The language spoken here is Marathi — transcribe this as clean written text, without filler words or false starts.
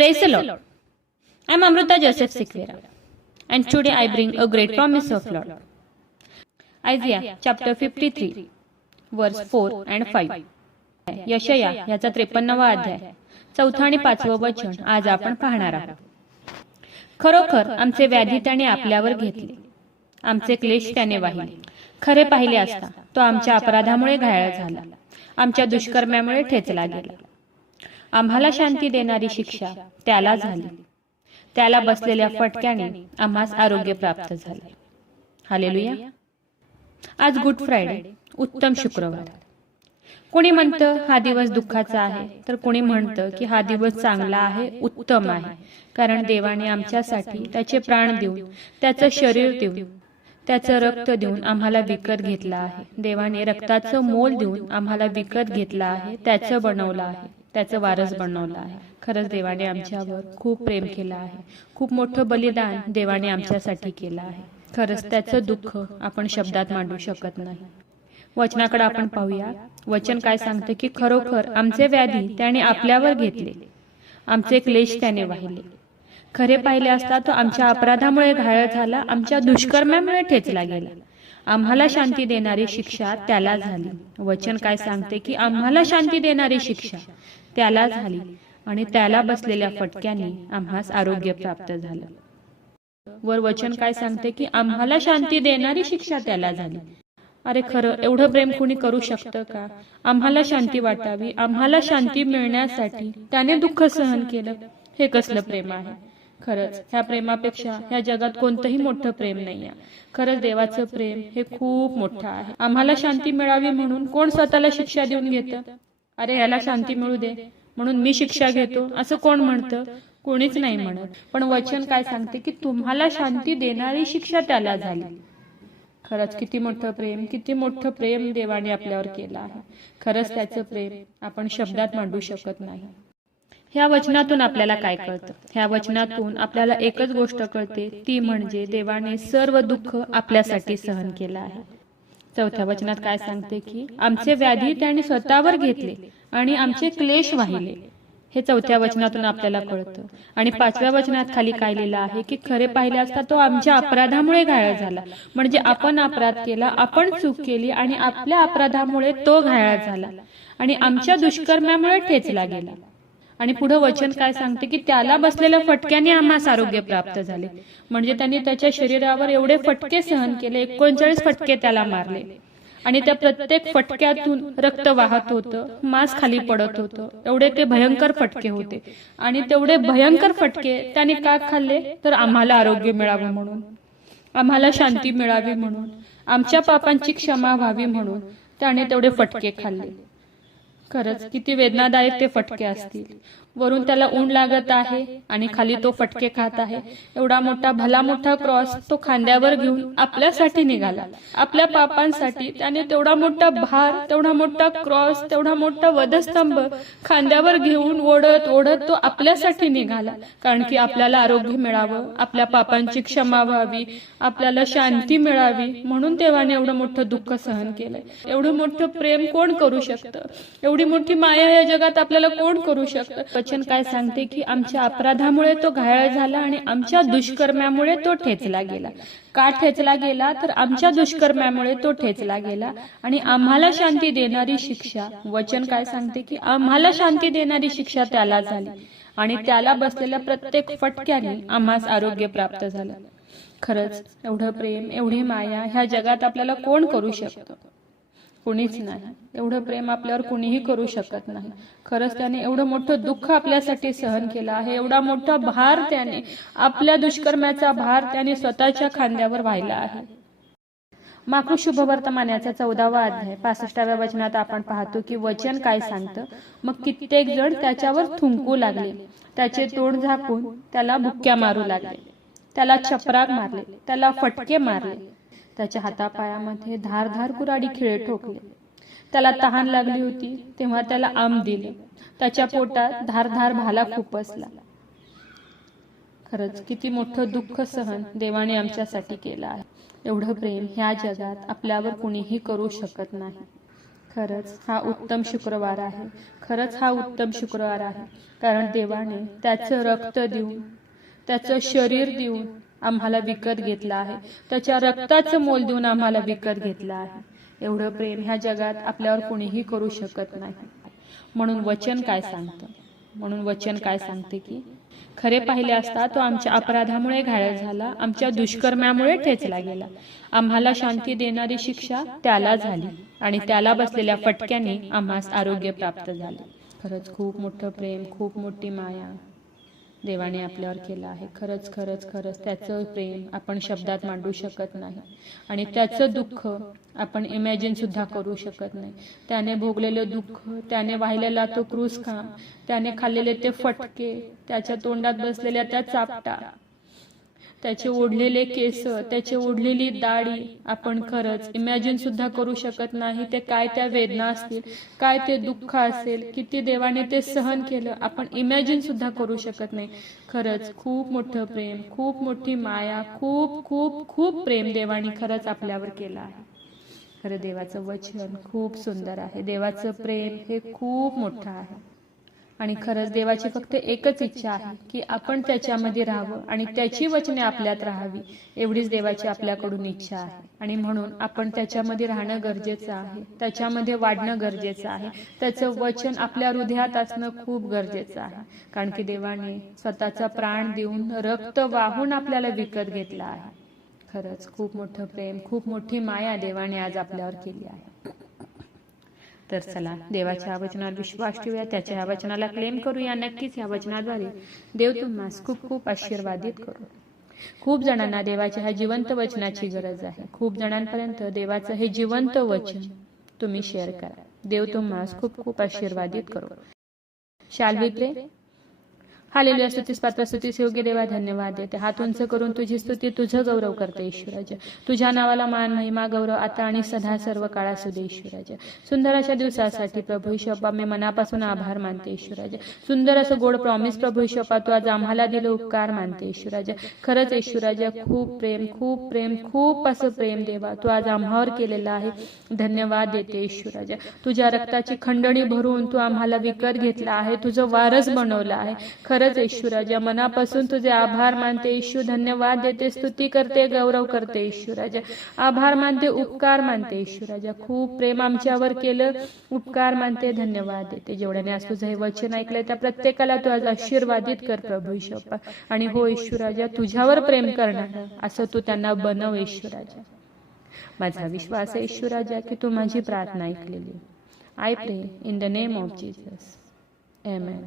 Praise the Lord. I am Amrita Joseph Sikvera, and today I bring a great promise of Lord. Isaiah chapter 53, verse 4 and 5. यशया याचा 53वा अध्याय, 4 आणि 5वं वचन आज आपण पाहणार आहोत. खरोखर आमचे व्याधी त्याने आपल्यावर घेतले, आमचे क्लेश त्याने वाहिले. खरे पाहिले असता तो आमच्या अपराधामुळे घायल झाला, आमच्या दुष्कर्म्यामुळे ठेचला गेला. आम्हाला शांती देणारी शिक्षा त्याला झाली, त्याला बसलेल्या फटक्याने आम्हास आरोग्य प्राप्त झाले. हालेलुया. आज गुड फ्रायडे, उत्तम शुक्रवार. कोणी म्हणतं हा दिवस दुःखाचा आहे, तर कोणी म्हणतं की हा दिवस चांगला आहे, उत्तम आहे, कारण देवाने आमच्यासाठी त्याचे प्राण देऊन, त्याचं शरीर देऊन, त्याचं रक्त देऊन आम्हाला विकत घेतला आहे. देवाने रक्ताचं मोल देऊन आम्हाला विकत घेतला आहे, त्याचं बनवलं आहे, त्याचं वारस बनवलं आहे. खरंच देवाने आमच्यावर खूप प्रेम केलं आहे, खूप मोठं बलिदान देवाने आमच्यासाठी केलं आहे. खरंच त्याचं दुःख आपण शब्दात मांडू शकत नाही. वचनाकडे आपण पाहूया. वचन काय सांगते की खरोखर आमचे व्याधी त्याने आपल्यावर घेतले, आमचे क्लेश त्याने वाहिले. खरे पाहिले असता तो आमच्या अपराधामुळे घायल झाला, आमच्या दुष्कर्म्यामुळे ठेचला गेला. आम्हाला शांती देणारी शिक्षा त्याला झाली. वचन काय सांगते की आम्हाला शांती देणारी शिक्षा त्याला झाली आणि त्याला बसलेल्या फटक्याने आम्हास आरोग्य प्राप्त झालं. वर वचन काय सांगते की आम्हाला शांती देणारी शिक्षा त्याला झाली. अरे खरं एवढं प्रेम कुणी करू शकतं का? आम्हाला शांती वाटावी, आम्हाला शांती मिळण्यासाठी त्याने दुःख सहन केलं. हे कसलं प्रेम आहे? खरंच ह्या प्रेमापेक्षा ह्या जगात कोणतंही मोठं प्रेम नाही आहे. खरंच देवाचं प्रेम हे खूप मोठं आहे. आम्हाला शांती मिळावी म्हणून कोण स्वतःला शिक्षा देऊन घेतं? अरे ह्याला शांती मिळू दे म्हणून मी शिक्षा घेतो असं कोण म्हणतं? कोणीच नाही म्हणत. पण वचन काय सांगते की तुम्हाला शांती देणारी शिक्षा त्याला झाली. खरंच किती मोठं प्रेम, किती मोठं प्रेम देवाने आपल्यावर केलं आहे. खरंच त्याचं प्रेम आपण शब्दात मांडू शकत नाही. ह्या वचनातून आपल्याला काय कळतं? ह्या वचनातून आपल्याला एकच गोष्ट कळते, ती म्हणजे देवाने सर्व दुःख आपल्यासाठी सहन केलं आहे. 4थ्या वचनात काय सांगते की आमचे व्याधी त्याने स्वतःवर घेतले आणि आमचे क्लेश वाहिले. हे 4थ्या वचनातून आपल्याला कळतं. आणि 5व्या वचनात खाली काय लिहिलं आहे की खरे पाहिले असता तो आमच्या अपराधामुळे घायल झाला. म्हणजे आपण अपराध केला, आपण चूक केली आणि आपल्या अपराधामुळे तो घायल झाला आणि आमच्या दुष्कर्म्यामुळे ठेचला गेला. आणि पुढे वचन काय सांगते की त्याला बसलेल्या फटक्याने आम्हास आरोग्य प्राप्त झाले. म्हणजे त्यांनी त्याच्या शरीरावर एवढे फटके सहन केले, 39 फटके त्याला मारले आणि त्या प्रत्येक फटक्यातून रक्त वाहत होतं, मांस खाली पडत होतं. एवढे ते भयंकर फटके होते आणि तेवढे भयंकर फटके त्याने का खाल्ले? तर आम्हाला आरोग्य मिळावं म्हणून, आम्हाला शांती मिळावी म्हणून, आमच्या पापांची क्षमा व्हावी म्हणून त्याने तेवढे फटके खाल्ले. खरंच किती वेदनादायक ते फटके असतील. वरून त्याला ऊन लागत आहे आणि खाली तो फटके खात आहे. एवढा मोठा भला मोठा क्रॉस तो खांद्यावर घेऊन आपल्यासाठी निघाला. आपल्या पापांसाठी त्याने तेवढा मोठा भार, तेवढा मोठा क्रॉस, तेवढा मोठा वधस्तंभ खांद्यावर घेऊन ओढत ओढत तो आपल्यासाठी निघाला. कारण की आपल्याला आरोग्य मिळावं, आपल्या पापांची क्षमा व्हावी, आपल्याला शांती मिळावी म्हणून देवाने एवढं मोठं दुःख सहन केलंय. एवढं मोठं प्रेम कोण करू शकतं? एवढी मोठी माया या जगात आपल्याला कोण करू शकतं? वचन काय सांगते की आमच्या अपराधामुळे तो घायल झाला आणि आमच्या दुष्कर्म्यामुळे तो ठेचला गेला. का ठेचला गेला? तर आमच्या दुष्कर्म्यामुळे तो ठेचला गेला आणि आम्हाला शांती देणारी शिक्षा, वचन काय सांगते की आम्हाला शांती देणारी शिक्षा त्याला झाली आणि त्याला बसलेल्या प्रत्येक फटक्याने आम्हास आरोग्य प्राप्त झालं. खरंच एवढं प्रेम, एवढी माया ह्या जगात आपल्याला कोण करू शकतं? कुणीच नाही. एवढं प्रेम आपल्यावर कुणीही करू शकत नाही. खरंच त्याने एवढं मोठं दुःख आपल्यासाठी सहन केलं आहे. एवढा मोठा भार त्याने, आपल्या दुष्कर्म्याचा भार त्याने स्वतःच्या खांद्यावर वाहिला आहे. माकृ शुभवर्तमानाचा 14वा अध्याय 65व्या वचनात आपण पाहतो की वचन काय सांगतं, मग कित्येक जण त्याच्यावर थुंकू लागले, त्याचे तोंड झाकून त्याला बुक्क्या मारू लागले, त्याला चपराक मारले, त्याला फटके मारले, त्याच्या हातापायामध्ये धारधार कुऱ्हाडी खिळे ठोकले. त्याला तहान लागली होती तेव्हा त्याला आंब दिले, त्याच्या पोटात धारधार भाला खुपसला. खरंच किती मोठं दुःख सहन देवाने आमच्यासाठी केलं आहे. एवढं प्रेम ह्या जगात आपल्यावर कुणीही करू शकत नाही. खरंच हा उत्तम शुक्रवार आहे. खरंच हा उत्तम शुक्रवार आहे, कारण देवाने त्याचं रक्त देऊन, त्याचं शरीर देऊन आम्हाला विकत घेतलं आहे. त्याच्या रक्ताचं मोल देऊन आम्हाला विकत घेतलं आहे. एवढं प्रेम ह्या जगात आपल्यावर कोणीही करू शकत नाही. म्हणून वचन काय सांगते की खरे पाहिले असता तो आमच्या अपराधामुळे घायल झाला, आमच्या दुष्कर्मामुळे ठेचला गेला. आम्हाला शांती देणारी शिक्षा त्याला झाली आणि त्याला बसलेल्या फटक्याने आम्हास आरोग्य प्राप्त झाले. खरंच खूप मोठं प्रेम, खूप मोठी माया देवाने आपल्यावर केलं आहे. खरंच खरंच खरंच त्याचं प्रेम आपण शब्दात मांडू शकत नाही आणि त्याचं दुःख आपण इमॅजिन सुद्धा करू शकत नाही. त्याने भोगलेलं दुःख, त्याने वाहिलेला तो क्रूसखांब, त्याने खाल्लेले ते फटके, त्याच्या तोंडात बसलेल्या त्या चापटा, त्याचे ओढलेले केस, त्याची ओढलेली दाढी आपण खरंच इमॅजिन सुद्धा करू शकत नाही. ते काय त्या वेदना असतील, काय ते दुःख असेल, किती देवाने ते सहन केलं आपण इमॅजिन सुद्धा करू शकत नाही. खरंच खूप मोठं प्रेम, खूप मोठी माया, खूप खूप खूप प्रेम देवाने खरंच आपल्यावर केलं आहे. खरं देवाचं वचन खूप सुंदर आहे. देवाचं प्रेम हे खूप मोठं आहे आणि खरंच देवाची फक्त एकच इच्छा आहे की आपण त्याच्यामध्ये राहावं आणि त्याची वचने आपल्यात राहावी. एवढीच देवाची आपल्याकडून इच्छा आहे आणि म्हणून आपण त्याच्यामध्ये राहणं गरजेचं आहे, त्याच्यामध्ये वाढणं गरजेचं आहे. त्याचं वचन आपल्या हृदयात असणं खूप गरजेचं आहे, कारण की देवाने स्वतःचा प्राण देऊन, रक्त वाहून आपल्याला विकत घेतला आहे. खरंच खूप मोठं प्रेम, खूप मोठी माया देवाने आज आपल्यावर केली आहे. तर चला देवाच्या वचनावर विश्वास ठेवूया, त्याच्या ह्या वचनाला क्लेम करूया. नक्कीच ह्या वचनाद्वारे देव तुम्हाला खूप खूप आशीर्वादित करू. खूप जणांना देवाच्या ह्या जिवंत वचनाची गरज आहे. खूप जणांपर्यंत देवाचं हे जिवंत वचन तुम्ही शेअर करा. देव तुम्हाला खूप खूप आशीर्वादित करू. शाल वी प्रे? हालेलुया. स्तुतीस पात्र, स्तुतीस योग्य देवा, धन्यवाद देते. हात उंच करून तुझी स्तुती, तुझं गौरव करते ईश्वराज. तुझ्या नावाला मान, महिमा, गौरव आता आणि सदा सर्व काळात सुदे ईश्वराज. सुंदर अशा दिवसासाठी प्रभू ईश्वपा मी मनापासून आभार मानते ईश्वराज. सुंदर असं गोड प्रॉमिस प्रभू ईश्वपा तू आज आम्हाला दिलं, उपकार मानते ईश्वराज. खरंच ईश्वराज खूप प्रेम, खूप प्रेम, खूप असं प्रेम देवा तू आज आम्हावर केलेलं आहे. धन्यवाद देते ईश्वराज. तुझ्या रक्ताची खंडणी भरून तू आम्हाला विकत घेतला आहे, तुझं वारस बनवलं आहे. खरंच ईश्वराजा मनापासून तुझे आभार मानते ईश्वर. धन्यवाद देते, स्तुती करते, गौरव करते ईश्वराजा. आभार मानते, उपकार मानते ईश्वराजा. खूप प्रेम आमच्यावर केलं, उपकार मानते, धन्यवाद देते. जेवढ्याने आज तुझं हे वचन ऐकलंय त्या प्रत्येकाला तू आज आशीर्वादित कर प्रभू ईश्वर. आणि हो ईश्वराजा तुझ्यावर प्रेम करणार असं तू त्यांना बनव ईश्वराजा. माझा विश्वास आहे ईश्वराजा की तू माझी प्रार्थना ऐकलेली. आय प्रे in the name of Jesus. Amen.